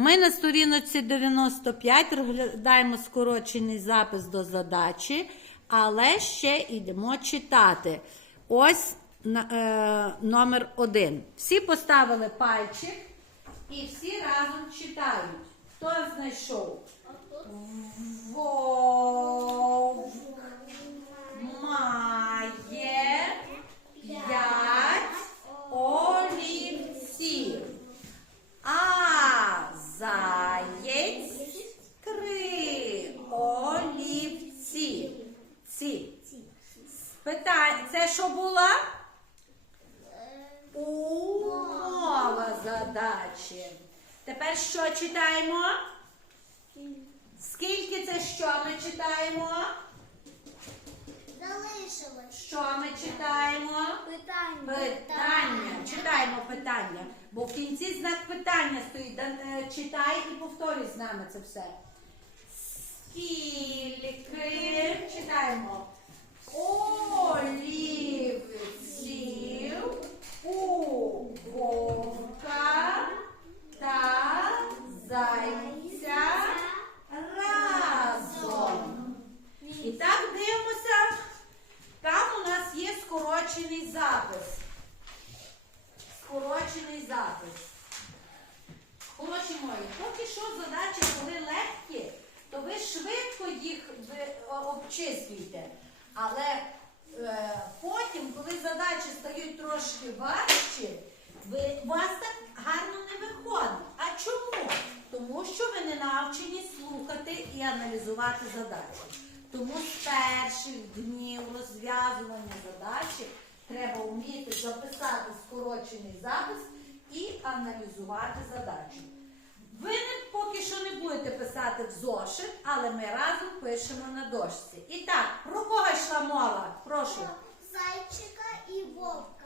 Ми на сторіночці 95 розглядаємо скорочений запис до задачі, але ще йдемо читати. Ось е, номер один. Всі поставили пальчик і всі разом читають. Хто знайшов? Вовк має п'ять олівців. А заєць три олівці. Ці. Питання. Це що була? Умова задачі. Тепер що читаємо? Скільки це що ми читаємо? Що ми читаємо? Питання. Питання. Читаємо питання. Бо в кінці знак питання стоїть. Е, Читай і повторюй з нами це все. Скільки читаємо олівців у вовка та зайця разом. І так дивимося. Там у нас є скорочений запис. Скорочений запис. Хороші мої, поки що задачі, коли легкі, то ви швидко їх ви, о, обчислюєте. Але е, потім, коли задачі трошки важчі, ви, вас так гарно не виходить. А чому? Тому що ви не навчені слухати і аналізувати задачі. Тому з перших днів розв'язування задачі треба вміти записати скорочений запис і аналізувати задачу. Ви поки що не будете писати в зошит, але ми разом пишемо на дошці. І так, про кого йшла мова? Прошу. Зайчика і вовка.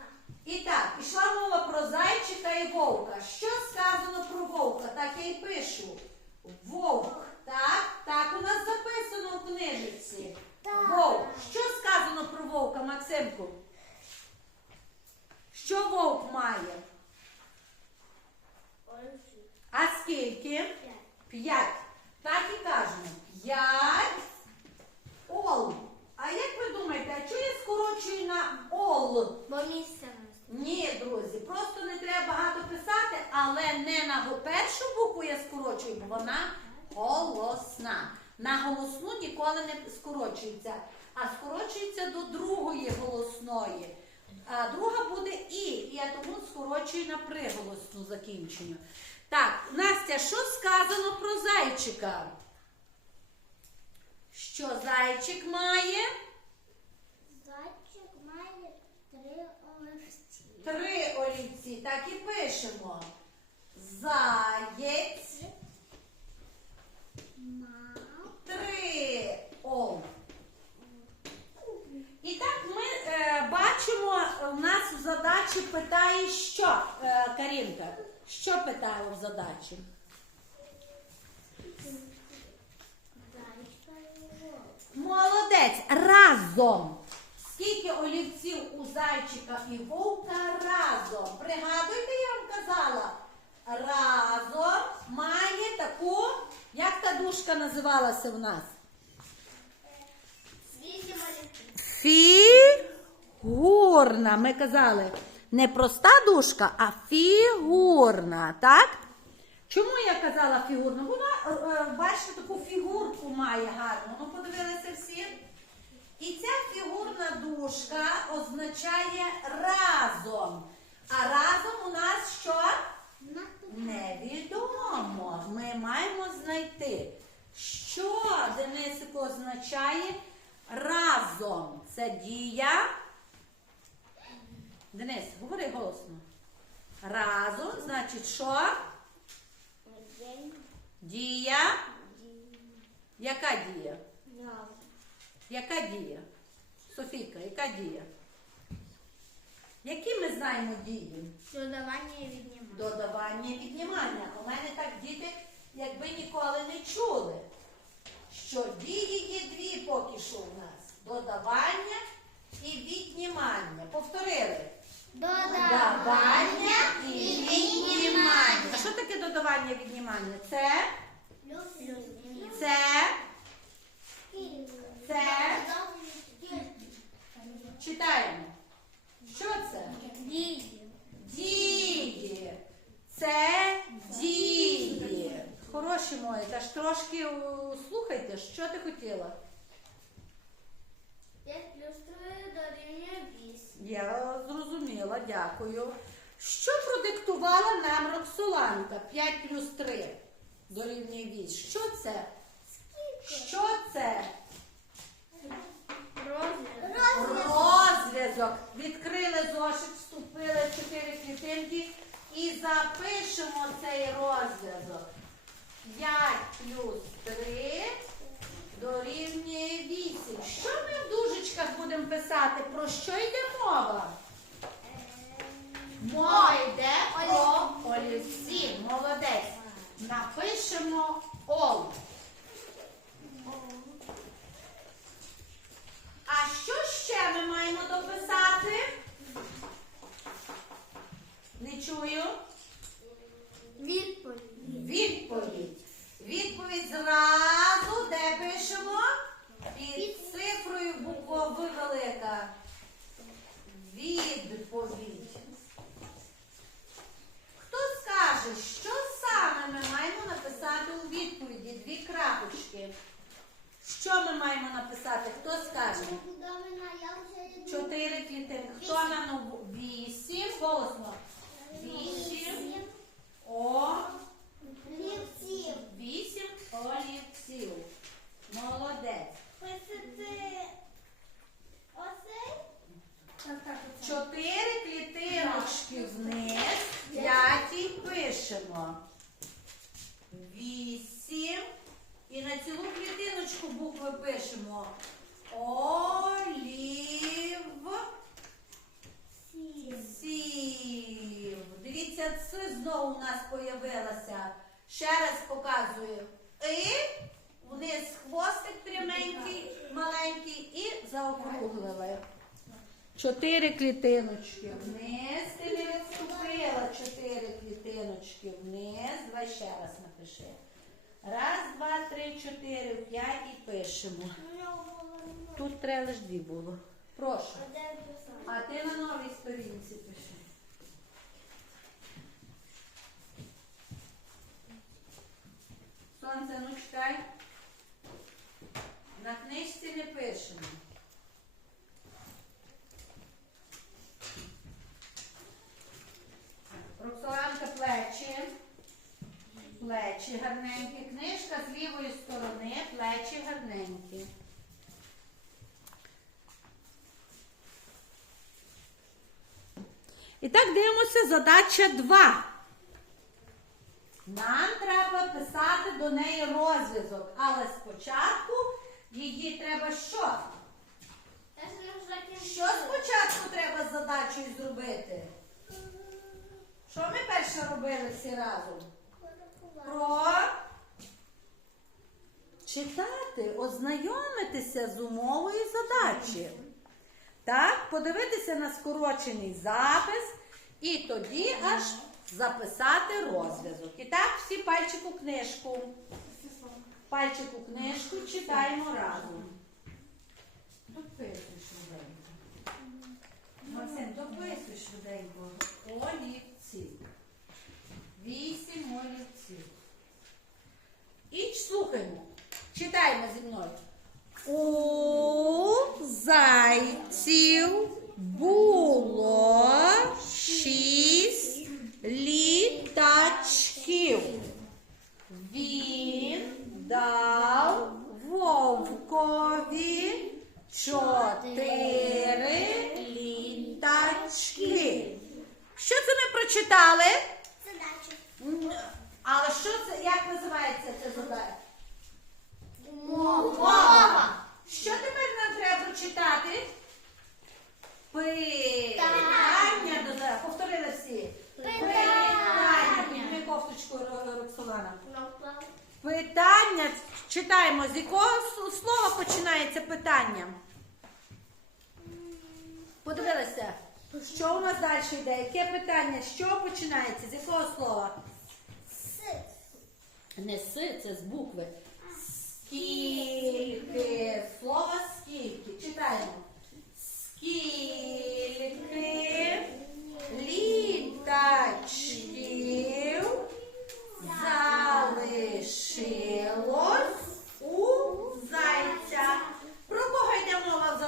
І так, ішла мова про зайчика і вовка. Що сказано про вовка? Так я й пишу. Вовк. Так, так у нас записано в книжці. Так. Вовк. Що сказано про вовка, Максимку? Що вовк має? А скільки? П'ять. Так і кажемо. П'ять ол. А як ви думаєте, а чого я скорочую на ол? Бо місце Ні, друзі, просто не треба багато писати, але не на першу букву я скорочую, бо вона голосна. На голосну ніколи не скорочується, а скорочується до другої голосної. А друга буде і, і я тому скорочую на приголосну закінченню. Так, Настя, що сказано про зайчика? Що зайчик має? Зайчик має три олівці. Три олівці, так і пишемо. Заєць, Мав. три ол. І так ми е, бачимо, у нас в задачі питає, що, е, Карінка? Що питало в задачі? Молодець, разом. Скільки олівців у зайчика і вовка разом? Пригадуйте, я вам казала. Разом має таку, як та дужка називалася в нас? Фігурна. Ми казали, не проста дужка, а фігурна, так? Чому я казала фігурна? Вона, е, е, бачите, таку фігурку має гарну. Ну, подивилися всі? І ця фігурна дужка означає разом. А разом у нас що? Невідомо. Ми маємо знайти, що Денисико означає разом. Це дія. Денис, говори голосно. Разом, значить, що? Дія. Яка дія? Яка дія? Софійка, яка дія? Які ми знаємо дії? Додавання і віднімання. Додавання і віднімання. У мене так діти, якби ніколи не чули, що дії є дві поки що у нас. Додавання і віднімання. Повторили. Додавання і віднімання. Що таке додавання віднімання? Це, це, це. Читаємо. Що це? Дії. Це дії. Хороші мої, та ж трошки слухайте, що ти хотіла? Я зрозуміла, дякую. Що продиктувала нам Роксоланка? 5 плюс 3 дорівнює 8. Що це? Що це? Розв'язок. Відкрили зошит, вступили в 4 клітинки і запишемо цей розв'язок. 5 плюс 3 дорівнює 8. Що ми в дужечках будемо писати? Про що йде мова? Мова йде про олівці. Молодець. Напишемо ол. А що ще ми маємо дописати? Не чую. Відповідь. Відповідь Відповідь зразу де пишемо? Під цифрою буква В велика. Відповідь. Хто що саме ми маємо написати у відповіді? Дві крапочки. Що ми маємо написати? Хто скаже? Чотири клітинки. Хто на нову? Вісім. Голосно. Вісім. О. Вісім олівців. Молодець. Чотири клітиночки вниз. П'ятій пишемо. Вісім. І на цілу клітиночку букви пишемо. Олів. Сів. Дивіться, це знову у нас появилося. Ще раз показую. І вниз хвостик пряменький, маленький і заокруглили. Чотири клітиночки вниз. Ти не відступила. Чотири клітиночки вниз. Давай ще раз напиши. Раз, два, три, чотири, п'ять і пишемо. Тут треба лише дві було. Прошу. А ти на новій сторінці пиши. Сонце, ну чекай. На книжці не пишемо. Роксоланка плечі. Плечі гарненькі. Книжка з лівої сторони, плечі гарненькі. І так дивимося задача 2. Нам треба писати до неї розв'язок, але спочатку її треба що? Що спочатку треба з задачею зробити? Що ми перше робили всі разом? Про читати, ознайомитися з умовою задачі. Так, подивитися на скорочений запис і тоді аж записати розв'язок. І так, всі пальчик у книжку. Пальчик у книжку читаємо разом. Дописуй швиденько. Максим, дописуй швиденько. Олівці. Вісім олівців. І слухаймо. Читаємо зі мною. У зайців було шість літачків. Він дав вовкові чотири літачки. Що це ми прочитали? М, Але що це, як називається це задача? Мова. Що тепер нам треба прочитати? Питання. Питання. Повторили всі. Питання. Підніми кофточку Ро- Роксолана. Питання. Читаємо. З якого слова починається питання? Подивилися. Що у нас далі йде? Яке питання? Що починається? З якого слова? С. Не си, це з букви. Скільки. Слово скільки. Читаємо. Скільки літачків залишилось у зайця. Про кого йде мова в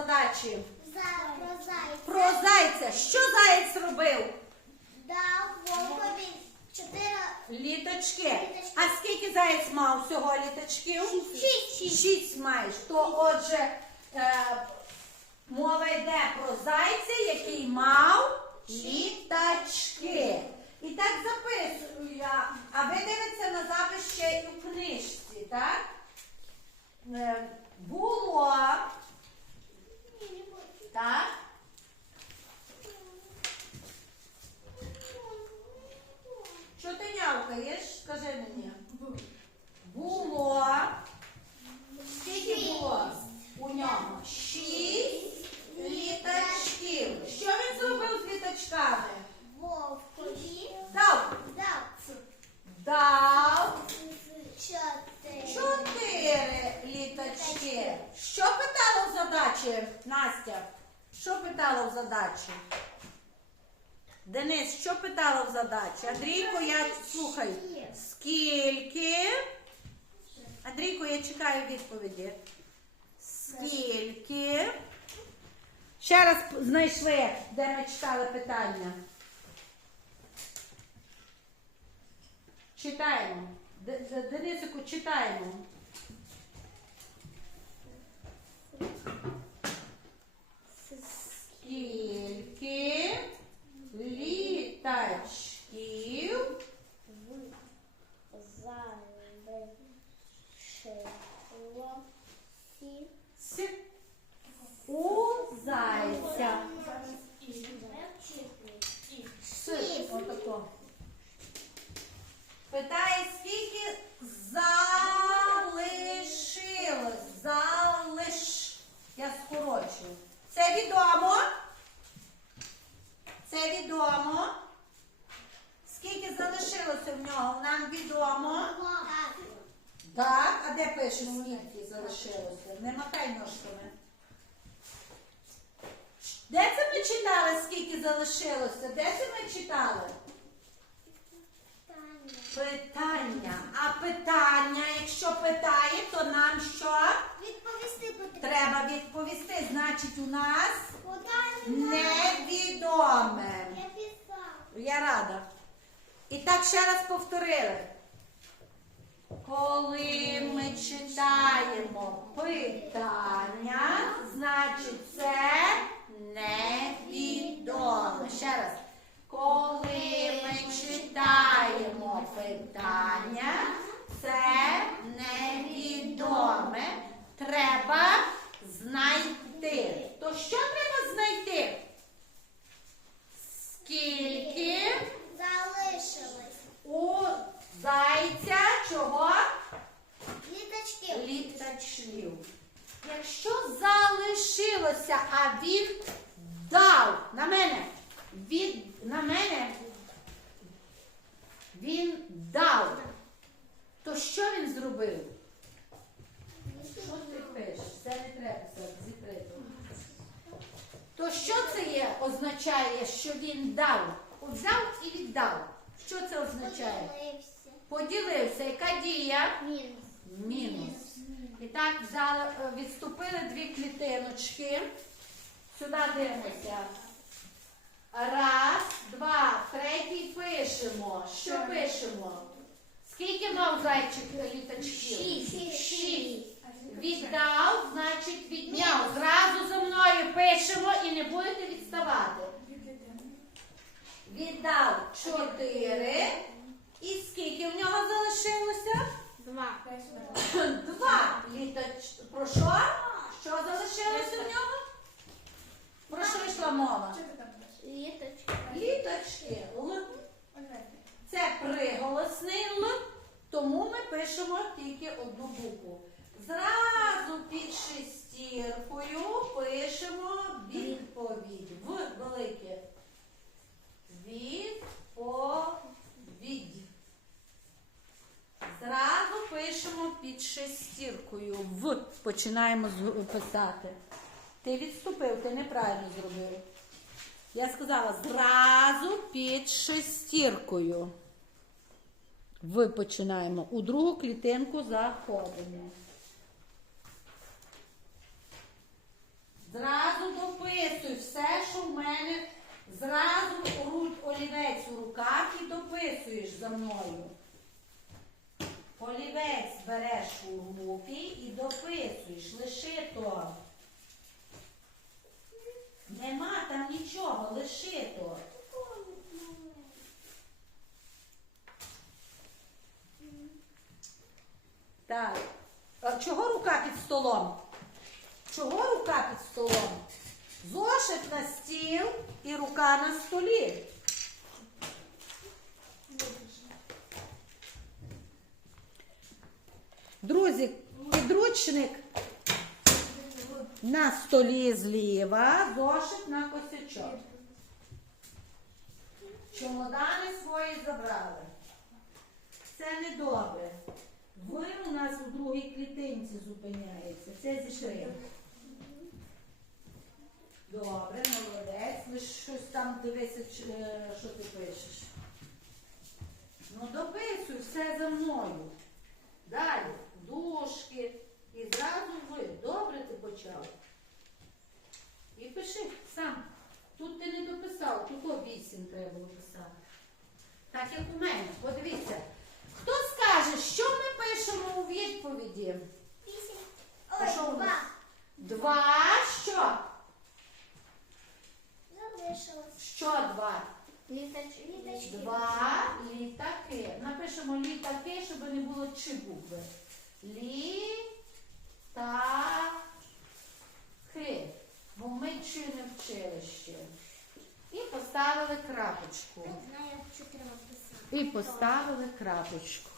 прозаїк. Про зайця. Що заєць робив? Дав вовкові чотири. Літочки. А скільки заєць мав всього літачків? Шість. Шість маєш. То отже, е, мова йде про зайця, який мав літачки. І так записую я. А ви дивитеся на запис ще і в книжці, так? Е, було, так? Що ти нявкаєш? Скажи мені. Було. Скільки було у ньому? Шість літачків. Що він зробив з літачками? Вовкові Дав. дав Дав чотири. чотири літачки. Що питало в задачі, Настя? Що питало в задачі? Денис, що питало в задачі? Андрійко, я слухай. Скільки? Андрійко, я чекаю відповіді. Скільки? Ще раз знайшли, де ми читали питання. Читаємо. Денисику, читаємо. Скільки літачків с- у зайця? С. Отако. Питає, скільки залишилось? Залиш. Я скорочую. Це відомо? Це відомо? Скільки залишилося в нього? Нам відомо. Так, а де пише, скільки залишилося? Не макай ножками. Де це ми читали, скільки залишилося? Де це ми читали? Питання. А питання, якщо питає, то нам що? Відповісти потрібно. Треба відповісти. Значить, у нас невідоме. Я. Рада. І так ще раз повторили. Коли ми читаємо питання, значить це невідоме. Ще раз. Коли ми читаємо питання, це невідоме. Треба знайти. То що треба знайти? Скільки Залишилось. у зайця чого? Літачків. Якщо залишилося, а він дав на мене, від, на мене він дав, то що він зробив? Що ти пишеш? Це не треба писати. То що це є, означає, що він дав? Взяв і віддав. Що це означає? Поділився. Поділився. Яка дія? Мінус. Мінус. І так взяли, е, відступили дві клітиночки. Сюди дивимося. Раз, два, третій пишемо. Що пишемо? Скільки мав зайчик літачків? Шість. Шість. Віддав, значить відняв. Зразу за мною пишемо і не будете відставати. Віддав чотири. І скільки в нього залишилося? Два. Два літач. Про що? Що залишилося в нього? Про що йшла мова? Літочки. Літочки. Л. Це приголосний Л, тому ми пишемо тільки одну букву. Зразу під шестіркою пишемо відповідь. В велике. Відповідь. Зразу пишемо під шестіркою. В починаємо писати. Ти відступив, ти неправильно зробив. Я сказала зразу під шестіркою. В починаємо. У другу клітинку заходимо. Зразу дописуй все, що в мене. Зразу ру- олівець у руках і дописуєш за мною. Олівець береш у руки і дописуєш. Лиши то. Нема там нічого, лиши то. Так. А чого рука під столом? Чого рука під столом? Зошит на стіл і рука на столі. Друзі, підручник на столі зліва, зошит на косячок. Чемодани свої забрали. Це не добре. Ви у нас у другій клітинці зупиняється. Це зі зійшли. Добре, молодець. Ви щось там дивися, е, що ти пишеш. Ну, дописуй все за мною. Далі, дужки. І зразу ви. Добре ти почав. І пиши сам. Тут ти не дописав, тут вісім треба було писати. Так як у мене. Подивіться. Хто скаже, що ми пишемо у відповіді? Вісім. Ой, що два. Два що? Залишилось. Що два? Літач... Літачки. Два літаки. Напишемо літаки, щоб не було чи букви. Літаки. Бо ми чи не вчили ще. І поставили крапочку. І поставили крапочку.